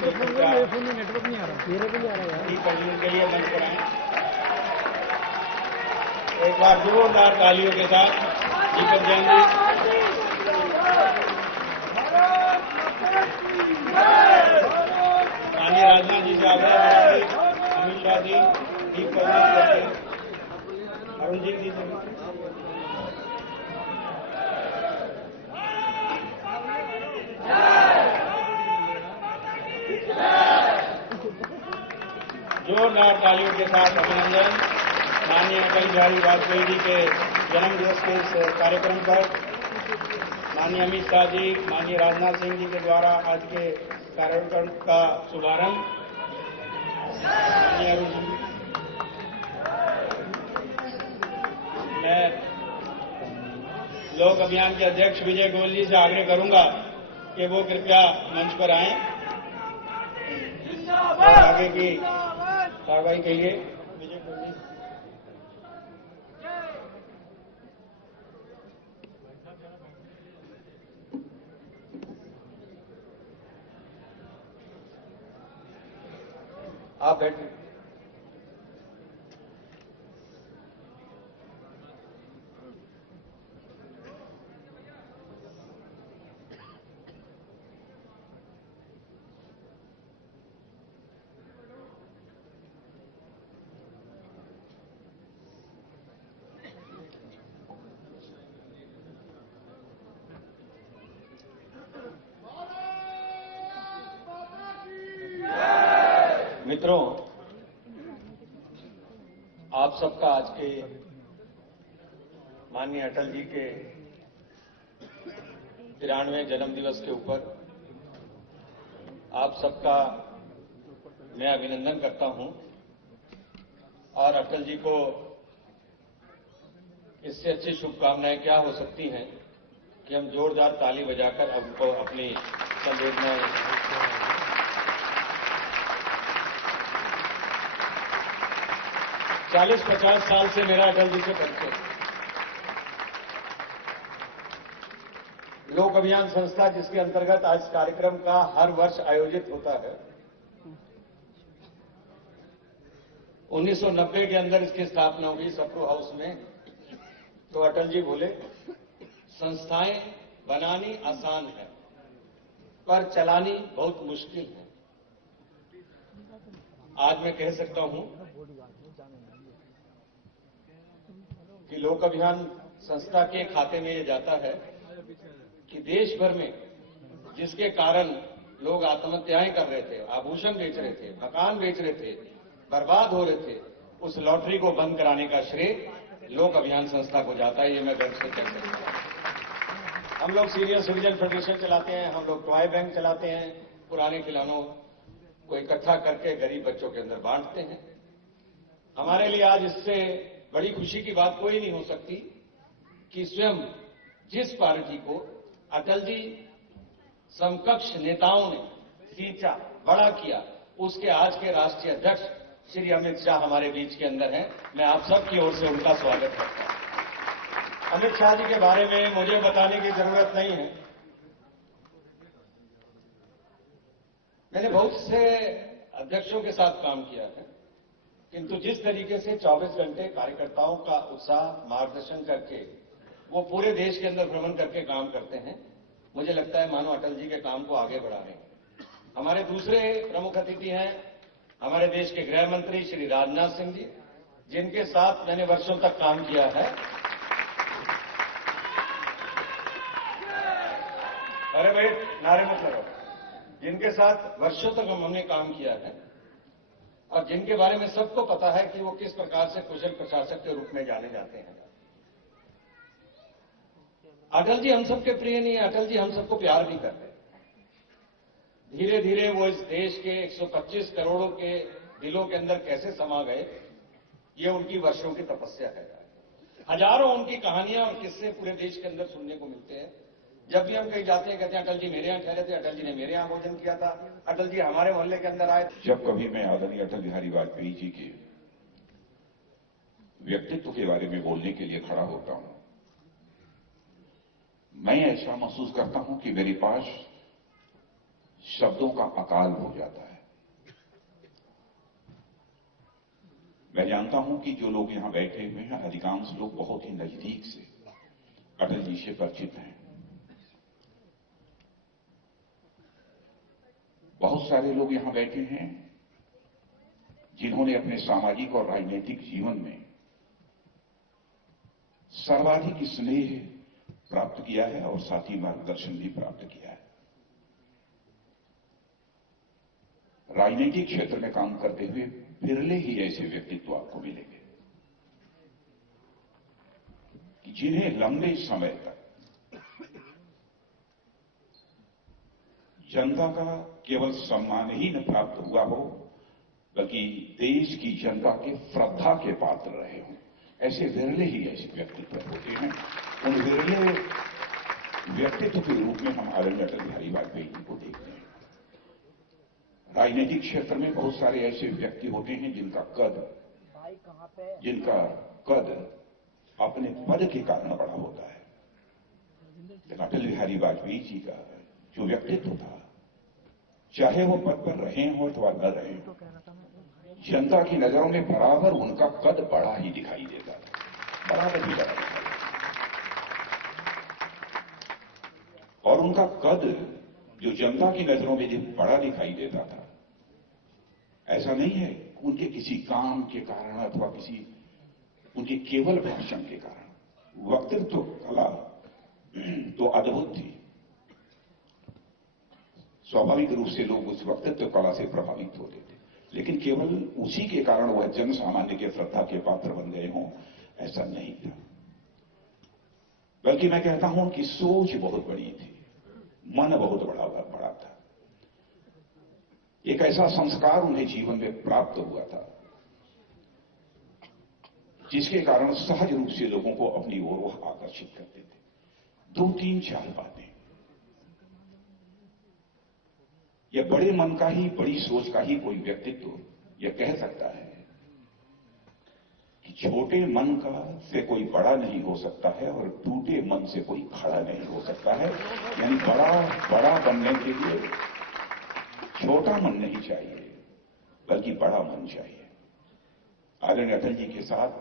मेरे फोन में नेटवर्क नहीं आ रहा, मेरे भी नहीं आ रहा यार के लिए मंच पर आए। एक बार जोरदार तालियों के साथ दीपक जैन जी, माननीय राजनाथ जी से आग्रह करेंगे, अमित शाह जी, दीप प्रज्वलित करके, अरुण जी जी से जोरदार तालियों के साथ अभिनंदन माननीय अटल बिहारी वाजपेयी जी के जन्म दिवस के इस कार्यक्रम पर माननीय अमित शाह जी, माननीय राजनाथ सिंह जी के द्वारा आज के कार्यक्रम का शुभारंभ माननीय अरुण जी। मैं लोक अभियान के अध्यक्ष विजय गोयल जी से आग्रह करूंगा कि वो कृपया मंच पर आएं और आगे की कार्रवाई के लिए विजय गोयल जी। आप बैठिए। मित्रों, आप सबका आज के माननीय अटल जी के 93वें जन्म दिवस के ऊपर आप सबका मैं अभिनंदन करता हूं और अटल जी को इससे अच्छी शुभकामनाएं क्या हो सकती हैं कि हम जोरदार ताली बजाकर उनको अपनी संवेदनाएं 40-50 साल से मेरा अटल जी से परिचय। लोक अभियान संस्था जिसके अंतर्गत आज कार्यक्रम का हर वर्ष आयोजित होता है, 1990 के अंदर इसकी स्थापना हुई सप्रू हाउस में। तो अटल जी बोले संस्थाएं बनानी आसान है पर चलानी बहुत मुश्किल है। आज मैं कह सकता हूं कि लोक अभियान संस्था के खाते में ये जाता है कि देश भर में जिसके कारण लोग आत्महत्याएं कर रहे थे, आभूषण बेच रहे थे, मकान बेच रहे थे, बर्बाद हो रहे थे, उस लॉटरी को बंद कराने का श्रेय लोक अभियान संस्था को जाता है। ये मैं गर्व से कह सकता हूं। हम लोग सीनियर सिटीजन फेडरेशन चलाते हैं, हम लोग टॉय बैंक चलाते हैं, पुराने खिलौनों को इकट्ठा करके गरीब बच्चों के अंदर बांटते हैं। हमारे लिए आज इससे बड़ी खुशी की बात कोई नहीं हो सकती कि स्वयं जिस पार्टी को अटल जी समकक्ष नेताओं ने सींचा, बड़ा किया, उसके आज के राष्ट्रीय अध्यक्ष श्री अमित शाह हमारे बीच के अंदर हैं। मैं आप सबकी ओर से उनका स्वागत करता हूं। अमित शाह जी के बारे में मुझे बताने की जरूरत नहीं है। मैंने बहुत से अध्यक्षों के साथ काम किया है, किंतु जिस तरीके से 24 घंटे कार्यकर्ताओं का उत्साह मार्गदर्शन करके वो पूरे देश के अंदर भ्रमण करके काम करते हैं, मुझे लगता है मानो अटल जी के काम को आगे बढ़ा रहे हैं। हमारे दूसरे प्रमुख अतिथि हैं हमारे देश के गृह मंत्री श्री राजनाथ सिंह जी, जिनके साथ मैंने वर्षों तक काम किया है। अरे भाई नारे मत लगाओ। जिनके साथ वर्षों तक हमने काम किया है और जिनके बारे में सबको पता है कि वो किस प्रकार से कुशल प्रशासक के रूप में जाने जाते हैं। अटल जी हम सबके प्रिय नहीं है, अटल जी हम सबको प्यार भी करते हैं। धीरे धीरे वो इस देश के 125 करोड़ों के दिलों के अंदर कैसे समा गए, ये उनकी वर्षों की तपस्या है। हजारों उनकी कहानियां और किस्से पूरे देश के अंदर सुनने को मिलते हैं। जब भी हम कहीं जाते हैं कहते हैं अटल जी मेरे यहाँ ठहरे थे, अटल जी ने मेरे यहाँ भोजन किया था, अटल जी हमारे मोहल्ले के अंदर आए। जब कभी मैं आदरणीय अटल बिहारी वाजपेयी जी के व्यक्तित्व के बारे में बोलने के लिए खड़ा होता हूं, मैं ऐसा महसूस करता हूं कि मेरे पास शब्दों का अकाल हो जाता है। मैं जानता हूं कि जो लोग यहां बैठे हुए हैं, अधिकांश लोग बहुत ही नजदीक से अटल जी से परिचित हैं। बहुत सारे लोग यहां बैठे हैं जिन्होंने अपने सामाजिक और राजनीतिक जीवन में सर्वाधिक स्नेह प्राप्त किया है और साथ ही मार्गदर्शन भी प्राप्त किया है। राजनीतिक क्षेत्र में काम करते हुए बिरले ही ऐसे व्यक्तित्व आपको मिलेंगे कि जिन्हें लंबे समय तक जनता का केवल सम्मान ही न प्राप्त हुआ हो, बल्कि देश की जनता के श्रद्धा के पात्र रहे हों। ऐसे विरले ही ऐसे व्यक्तित्व होते हैं। उन विरले व्यक्तित्व के रूप में हम आदरणीय अटल बिहारी वाजपेयी जी को देखते हैं। राजनीतिक क्षेत्र में बहुत सारे ऐसे व्यक्ति होते हैं जिनका कद अपने पद के कारण बड़ा होता है। लेकिन अटल बिहारी वाजपेयी जी का जो व्यक्तित्व था, चाहे वो पद पर रहे हो अथवा न रहे हो, जनता की नजरों में बराबर उनका कद बड़ा ही दिखाई देता था, बराबर ही बड़ा दिखाई देता। और उनका कद जो जनता की नजरों में जब बड़ा दिखाई देता था, ऐसा नहीं है उनके किसी काम के कारण अथवा किसी उनके केवल भाषण के कारण। वक्तृत्व कला तो अद्भुत थी। स्वाभाविक रूप से लोग उस वक्तृत्व कला से प्रभावित होते थे, लेकिन केवल उसी के कारण वह जन सामान्य के श्रद्धा के पात्र बन गए हों, ऐसा नहीं था। बल्कि मैं कहता हूं कि सोच बहुत बड़ी थी, मन बहुत बड़ा था। एक ऐसा संस्कार उन्हें जीवन में प्राप्त हुआ था जिसके कारण सहज रूप से लोगों को अपनी ओर वह आकर्षित करते थे। 2-3-4 बातें, यह बड़े मन का ही, बड़ी सोच का ही कोई व्यक्तित्व यह कह सकता है कि छोटे मन का से कोई बड़ा नहीं हो सकता है और टूटे मन से कोई खड़ा नहीं हो सकता है। यानी बड़ा बनने के लिए छोटा मन नहीं चाहिए, बल्कि बड़ा मन चाहिए। आदरणीय अटल जी के साथ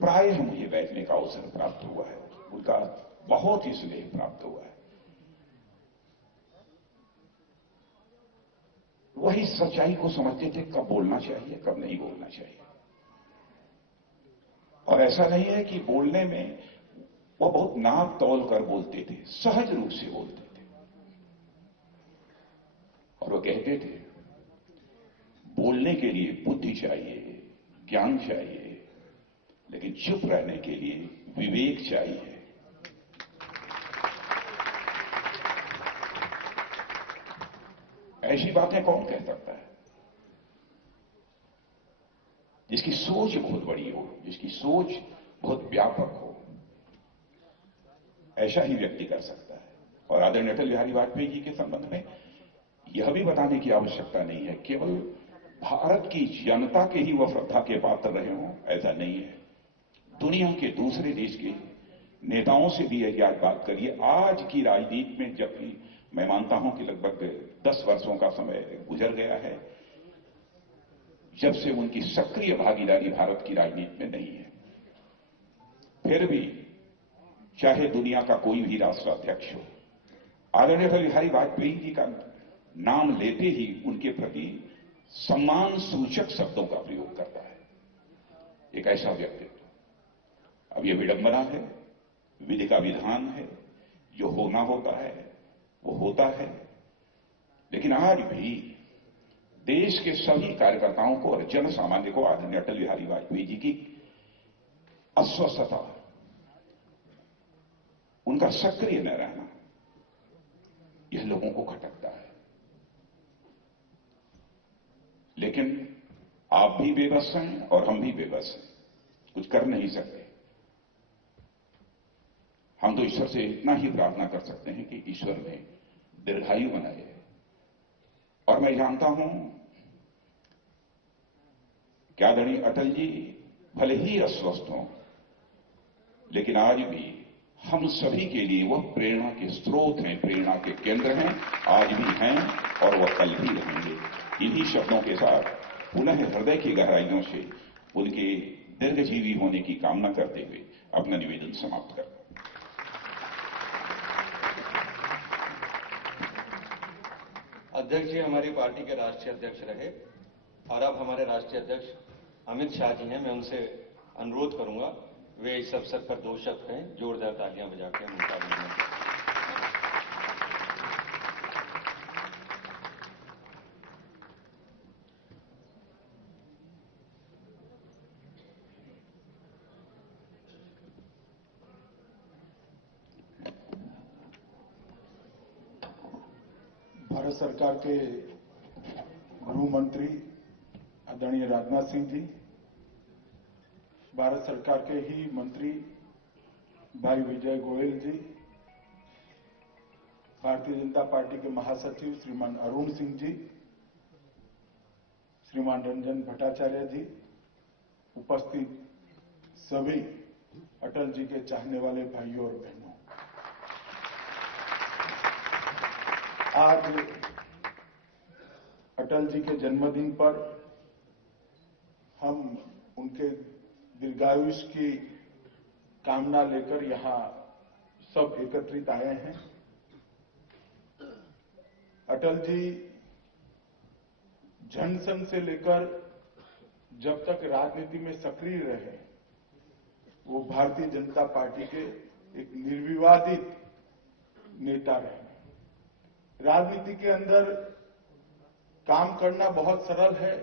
प्रायः मुझे बैठने का अवसर प्राप्त हुआ है, उनका बहुत ही स्नेह प्राप्त हुआ है। वही सच्चाई को समझते थे, कब बोलना चाहिए कब नहीं बोलना चाहिए। और ऐसा नहीं है कि बोलने में वह बहुत नाप तौल कर बोलते थे, सहज रूप से बोलते थे। और वो कहते थे, बोलने के लिए बुद्धि चाहिए, ज्ञान चाहिए, लेकिन चुप रहने के लिए विवेक चाहिए। ऐसी बातें कौन कह सकता है? जिसकी सोच बहुत बड़ी हो, जिसकी सोच बहुत व्यापक हो, ऐसा ही व्यक्ति कर सकता है। और आदरणीय अटल बिहारी वाजपेयी जी के संबंध में यह भी बताने की आवश्यकता नहीं है केवल भारत की जनता के ही वह श्रद्धा के पात्र रहे हों, ऐसा नहीं है। दुनिया के दूसरे देश के नेताओं से भी यदि आज बात करिए, आज की राजनीति में, जबकि मैं मानता हूं कि लगभग 10 वर्षों का समय गुजर गया है जब से उनकी सक्रिय भागीदारी भारत की राजनीति में नहीं है, फिर भी चाहे दुनिया का कोई भी राष्ट्राध्यक्ष हो, आदरणीय अटल बिहारी वाजपेयी जी का नाम लेते ही उनके प्रति सम्मान सूचक शब्दों का प्रयोग करता है। एक ऐसा व्यक्तित्व। अब यह विडंबना है, विधि का विधान है, जो होना होता है वो होता है। लेकिन आज भी देश के सभी कार्यकर्ताओं को और जन सामान्य को आदरणीय अटल बिहारी वाजपेयी जी की अस्वस्थता, उनका सक्रिय न रहना, यह लोगों को खटकता है। लेकिन आप भी बेबस हैं और हम भी बेबस हैं, कुछ कर नहीं सकते। हम तो ईश्वर से इतना ही प्रार्थना कर सकते हैं कि ईश्वर ने दीर्घायु बनाए। और मैं जानता हूं कि आदरणीय अटल जी भले ही अस्वस्थ हों, लेकिन आज भी हम सभी के लिए वह प्रेरणा के स्रोत हैं, प्रेरणा के केंद्र हैं, आज भी हैं और वह कल भी रहेंगे। इन्हीं शब्दों के साथ पुनः हृदय की गहराइयों से उनके दीर्घजीवी होने की कामना करते हुए अपना निवेदन समाप्त करता हूं। अध्यक्ष जी हमारी पार्टी के राष्ट्रीय अध्यक्ष रहे और अब हमारे राष्ट्रीय अध्यक्ष अमित शाह जी हैं। मैं उनसे अनुरोध करूंगा वे इस अवसर पर 2 शब्द कहें, जोरदार तालियां बजा के उनका अभिनंदन करें। भारत सरकार के गृह मंत्री आदरणीय राजनाथ सिंह जी, भारत सरकार के ही मंत्री भाई विजय गोयल जी, भारतीय जनता पार्टी के महासचिव श्रीमान अरुण सिंह जी, श्रीमान रंजन भट्टाचार्य जी, उपस्थित सभी अटल जी के चाहने वाले भाइयों और बहनों, आज अटल जी के जन्मदिन पर हम उनके दीर्घायुष्य की कामना लेकर यहां सब एकत्रित आए हैं। अटल जी जनसंघ से लेकर जब तक राजनीति में सक्रिय रहे, वो भारतीय जनता पार्टी के एक निर्विवादित नेता रहे। राजनीति के अंदर काम करना बहुत सरल है,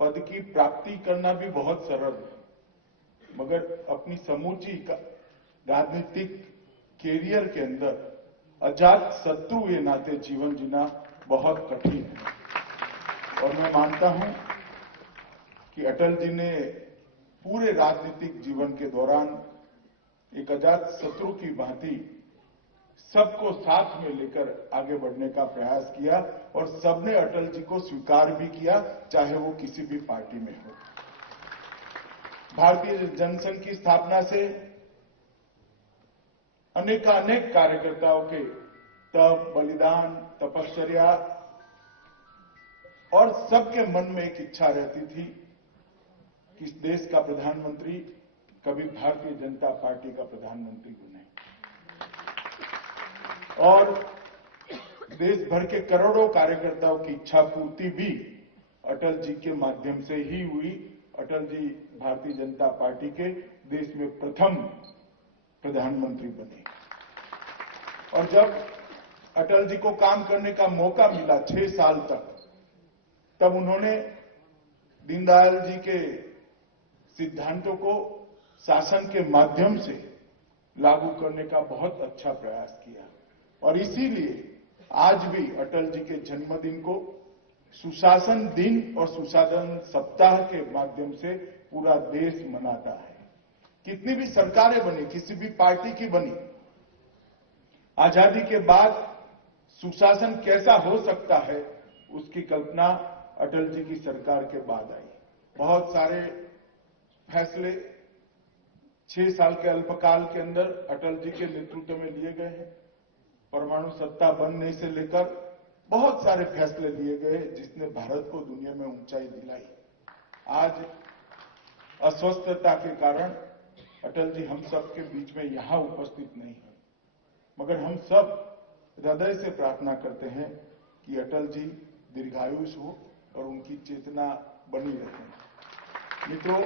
पद की प्राप्ति करना भी बहुत सरल है, मगर अपनी समूची राजनीतिक कैरियर के अंदर अजात शत्रु के नाते जीवन जीना बहुत कठिन है। और मैं मानता हूं कि अटल जी ने पूरे राजनीतिक जीवन के दौरान एक अजात शत्रु की भांति सबको साथ में लेकर आगे बढ़ने का प्रयास किया और सबने अटल जी को स्वीकार भी किया, चाहे वो किसी भी पार्टी में हो। भारतीय जनसंघ की स्थापना से अनेकानेक कार्यकर्ताओं के तप, बलिदान, तपश्चर्या और सबके मन में एक इच्छा रहती थी कि इस देश का प्रधानमंत्री कभी भारतीय जनता पार्टी का प्रधानमंत्री बने। और देश भर के करोड़ों कार्यकर्ताओं की इच्छा पूर्ति भी अटल जी के माध्यम से ही हुई। अटल जी भारतीय जनता पार्टी के देश में प्रथम प्रधानमंत्री बने। और जब अटल जी को काम करने का मौका मिला 6 साल तक, तब उन्होंने दीनदयाल जी के सिद्धांतों को शासन के माध्यम से लागू करने का बहुत अच्छा प्रयास किया। और इसीलिए आज भी अटल जी के जन्मदिन को सुशासन दिन और सुशासन सप्ताह के माध्यम से पूरा देश मनाता है। कितनी भी सरकारें बनी, किसी भी पार्टी की बनी, आजादी के बाद सुशासन कैसा हो सकता है, उसकी कल्पना अटल जी की सरकार के बाद आई। बहुत सारे फैसले 6 साल के अल्पकाल के अंदर अटल जी के नेतृत्व में लिए गए हैं। परमाणु सत्ता बनने से लेकर बहुत सारे फैसले लिए गए जिसने भारत को दुनिया में ऊंचाई दिलाई। आज अस्वस्थता के कारण अटल जी हम सब के बीच में यहां उपस्थित नहीं है, मगर हम सब हृदय से प्रार्थना करते हैं कि अटल जी दीर्घायुष हो और उनकी चेतना बनी रहे। मित्रों,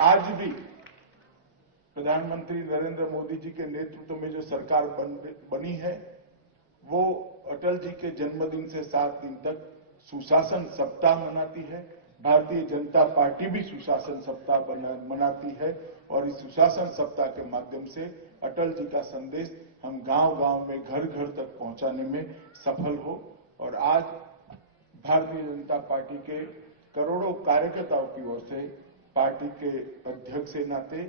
आज भी प्रधानमंत्री नरेंद्र मोदी जी के नेतृत्व में जो सरकार बनी है, वो अटल जी के जन्मदिन से 7 दिन तक सुशासन सप्ताह मनाती है। भारतीय जनता पार्टी भी सुशासन सप्ताह मनाती है और इस सुशासन सप्ताह के माध्यम से अटल जी का संदेश हम गांव-गांव में, घर-घर तक पहुंचाने में सफल हो। और आज भारतीय जनता पार्टी के करोड़ों कार्यकर्ताओं की ओर से पार्टी के अध्यक्ष के नाते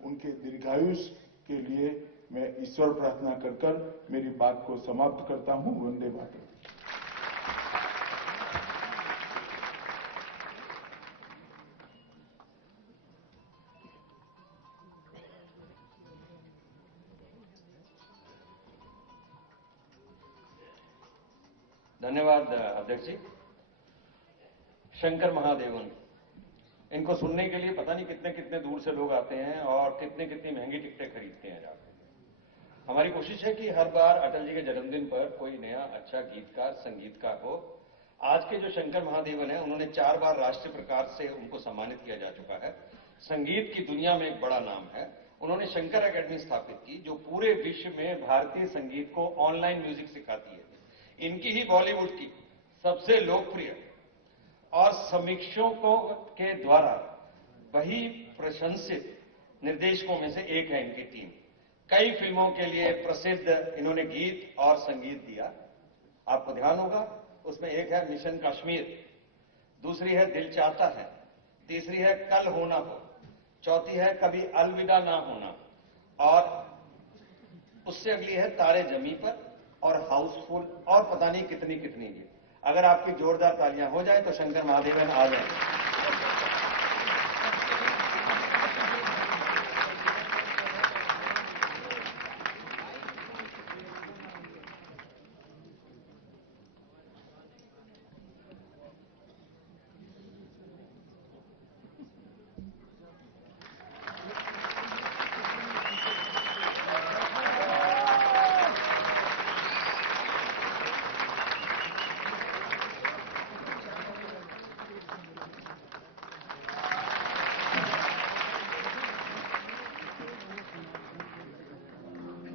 उनके दीर्घायुष्य के लिए मैं ईश्वर प्रार्थना कर मेरी बात को समाप्त करता हूं। वंदे मातरम। धन्यवाद अध्यक्ष जी। शंकर महादेवन, इनको सुनने के लिए पता नहीं कितने कितने दूर से लोग आते हैं और कितनी कितनी महंगी टिकटें खरीदते हैं जाकर। हमारी कोशिश है कि हर बार अटल जी के जन्मदिन पर कोई नया अच्छा गीतकार संगीतकार हो। आज के जो शंकर महादेवन है, उन्होंने 4 बार राष्ट्रीय पुरस्कार से उनको सम्मानित किया जा चुका है। संगीत की दुनिया में एक बड़ा नाम है। उन्होंने शंकर एकेडमी स्थापित की, जो पूरे विश्व में भारतीय संगीत को ऑनलाइन म्यूजिक सिखाती है। इनकी ही बॉलीवुड की सबसे लोकप्रिय और समीक्षकों के द्वारा वही प्रशंसित निर्देशकों में से एक है इनकी टीम। कई फिल्मों के लिए प्रसिद्ध इन्होंने गीत और संगीत दिया। आपको ध्यान होगा, उसमें एक है मिशन कश्मीर, दूसरी है दिल चाहता है, तीसरी है कल होना हो, चौथी है कभी अलविदा ना होना, और उससे अगली है तारे जमी पर और हाउसफुल, और पता नहीं कितनी कितनी भी। अगर आपकी जोरदार तालियां हो जाए तो शंकर महादेवन आ जाए।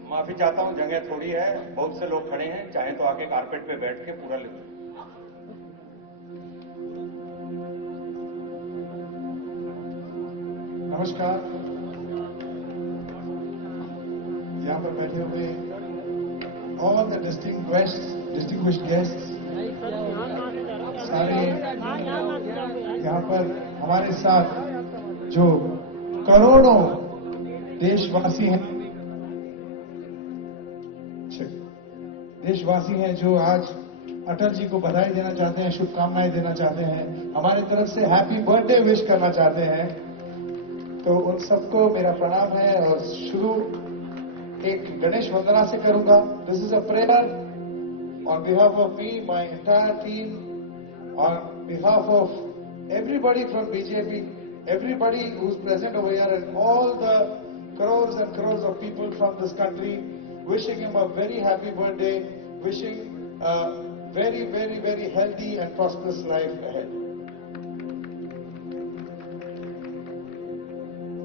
माफी चाहता हूं, जगह थोड़ी है, बहुत से लोग खड़े हैं, चाहे तो आके कारपेट पे बैठ के पूरा ले लो। नमस्कार। यहाँ पर बैठे हुए ऑल द डिस्टिंग्विश्ड गेस्ट्स, सारे यहाँ पर हमारे साथ जो करोड़ों देशवासी हैं जो आज अटल जी को बधाई देना चाहते हैं, शुभकामनाएं देना चाहते हैं, हमारे तरफ से हैप्पी बर्थडे विश करना चाहते हैं, तो उन सबको मेरा प्रणाम है। और शुरू एक गणेश वंदना से करूंगा। This is a prayer on behalf of me, my entire team, on behalf of everybody from BJP, everybody who is present over here and all the crores and crores of people from this country, wishing him a very happy birthday, wishing a very, very, very healthy and prosperous life ahead.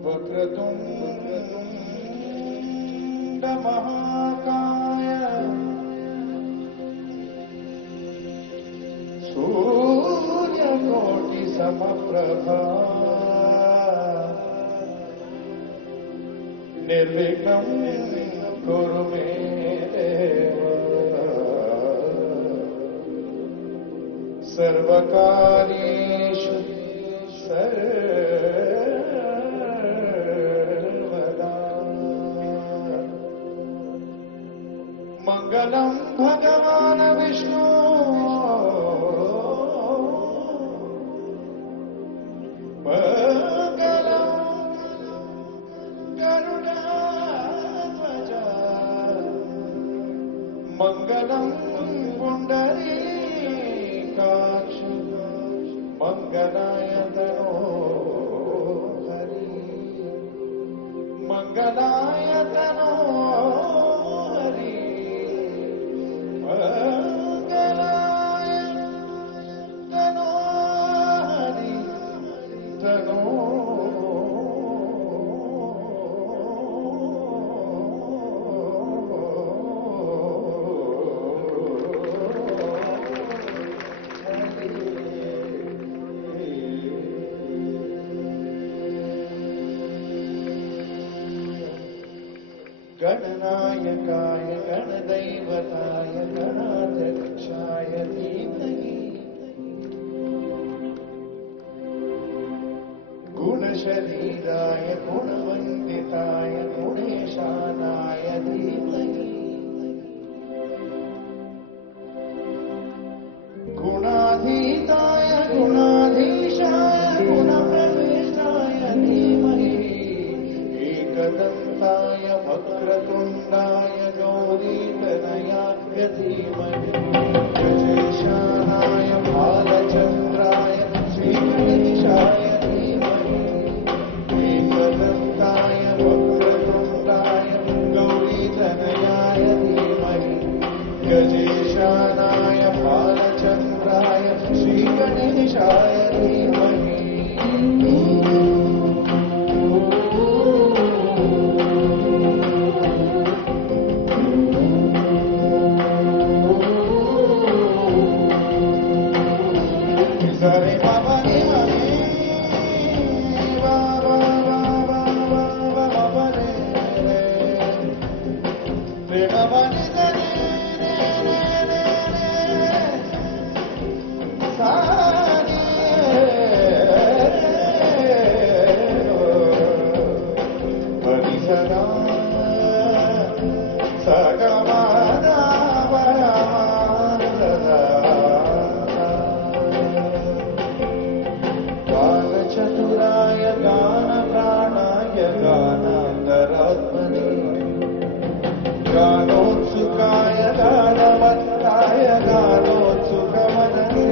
Vakratunda Mahakaya Surya Koti Samaprabha Nirvignam Kuru me Deva Sarvakareshu Sarvada Mangalam Bhagavan Vishnu Mangalam Pundarikaksha Mangalayatano Hari Mangalayatano Hari Mangalayatano Hari Tano गणनायकाय गणदैवताय गणाध्यक्षाय धीमहि गुणशरीराय गुणवन्दिताय गुणेशानाय धीमहि गुणाधीताय गुणाधीशाय गुणप्रविष्टाय धीमहि एकदन्ताय वक्रतुण्डाय गौरीतनयाय धीमहि श्री गणेशाय धीमहि। Sare Baba Ni Mani Baba Baba Baba Baba Re Re Baba Ni Re Re Re Re Sa Ni Bari Sada Sa Ga Ma Da Ba Ma Da Da चतुराय गान प्राणाय गानान्तरात्मने गानोत्सुकाय गानवत्ताय गानोत्सुकमनसे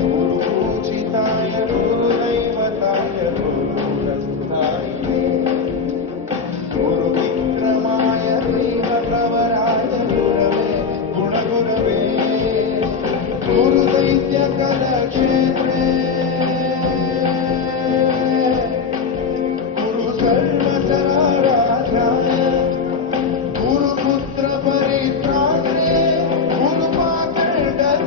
गुरुपूजिताय गुरुदैवताय गुरुरस्थाय गुरुविक्रमाय देवप्रवराय गुरवे गुणगुरवे गुरुदैत्यकलक्षेत्रे गुरुपुत्र परित्राणे गुरुपाकर्णकाय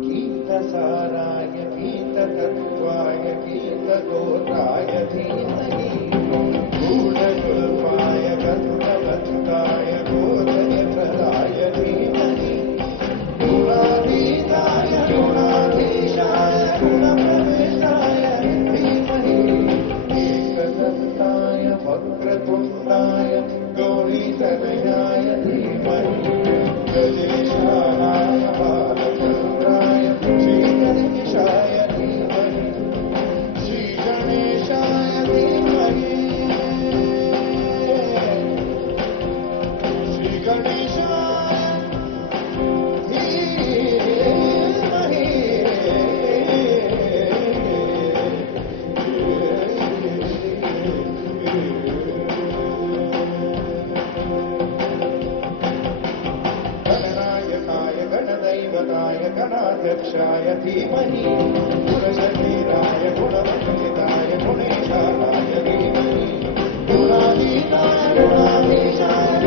गीतसाराय गीततत्त्वाय गीतगोत्राय धीमहि गूढगुल्पाय गन्धवत्ताय गोधयप्रदाय धीमहि गुणाधीताय गुणाधीशाय गुणप्रवेशाय धीमहि एकदन्ताय वक्रतुण्डाय गौरीतनयाय धीमहि गजेशाय बालचन्द्राय श्रीगणेशाय धीमहि श्रीगणेशाय धीमहि श्रीगणेशाय गणनायकाय गणदैवताय गणाध्यक्षाय धीमहि गुणशरीराय गुणवन्दिताय गुणेशाय धीमहि गुणाधीताय गुणाधीशाय